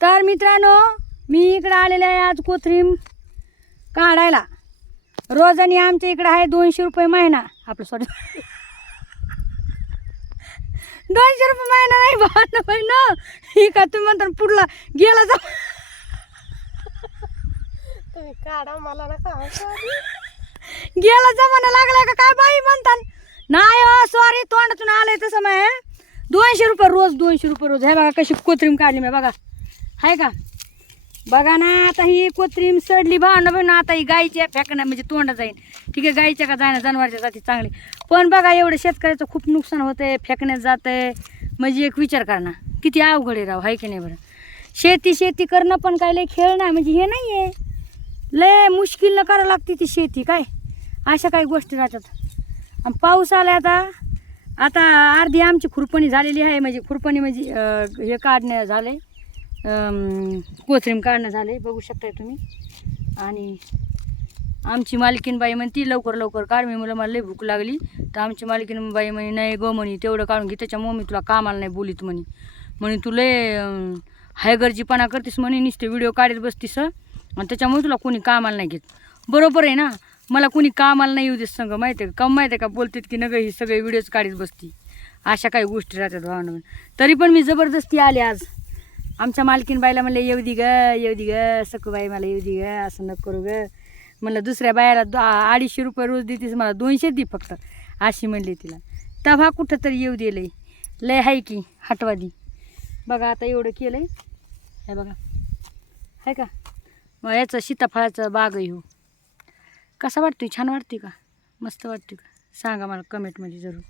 तर मित्रांनो मी इकडं आलेले आहे आज कोथरीम काढायला. रोजाने आमच्या इकडं आहे दोनशे रुपये महिना. आपलं सॉरी दोनशे रुपये महिना नाही भावना महिना ही का तुम्ही म्हणता पुढला गेला जा. तुम्ही काढा मला नका गेला जमाना लागला का? काय बाई म्हणतात नाही हो सॉरी तोंडातून आलंय तसं माय दोनशे रुपये रोज दोनशे रुपये रोज. हे बघा कशी कोथरीम काढली मी बघा. आहे का? बघा ना आता ही कोथरीम सडली भावना बघ ना आता ही गाईच्या फेकणं म्हणजे तोंडा जाईन. ठीक आहे गाईच्या का जाईना जनावरच्या जाती चांगली. पण बघा एवढं शेतकऱ्याचं खूप नुकसान होतंय फेकण्यात आहे म्हणजे एक विचार करणं किती अवघड आहे राव आहे की नाही बरं? शेती शेती करणं पण काय लय खेळ नाही म्हणजे हे नाही आहे लय मुश्किलनं करावं लागते ती शेती काय? अशा काही गोष्टी राहतात. आणि पाऊस आला आता. आता अर्धी आमची खुरपणी झालेली आहे म्हणजे खुरपणी म्हणजे हे काढण्या झालं आहे कोथरीम काढणं झालं आहे बघू शकताय तुम्ही. आणि आमची मालकीनबाई म्हणती लवकर लवकर काढ मी मला मला लई भूक लागली. तर आमची मालकीनबाई म्हणे नाही गो म्हणे तेवढं काढून घे त्याच्यामुळे मी तुला कामाला नाही बोलीत म्हणे. म्हणे तू लय हायगर्जीपणा करतीस म्हणे नुसते व्हिडिओ काढत बसतीस आणि त्याच्यामुळे तुला कोणी कामाला नाही घेत. बरोबर आहे ना? मला कोणी कामाला नाही येऊ देत संग माहिती आहे का? कम माहिती आहे का? बोलतात की नग ही सगळे व्हिडिओज काढीत बसती. अशा काही गोष्टी राहतात भावना. तरी पण मी जबरदस्ती आले आज. आमच्या मालकीन बाईला म्हणलं येऊ दी ग येऊ दी ग सखूबाई मला येऊ दी ग असं नको करू ग. म्हणलं दुसऱ्या बायाला दो अडीचशे रुपये रोज देतीस मला दोनशे दे फक्त अशी म्हणली तिला. तव्हा कुठं तरी येऊ दे लय लय हाय की हटवादी बघा आता एवढं केलं आहे हे बघा. आहे का? मग याचं सीताफळाचं बाग आहे हो. कसा वाटतोय? छान वाटते का? मस्त वाटते का? सांगा मला कमेंटमध्ये जरूर.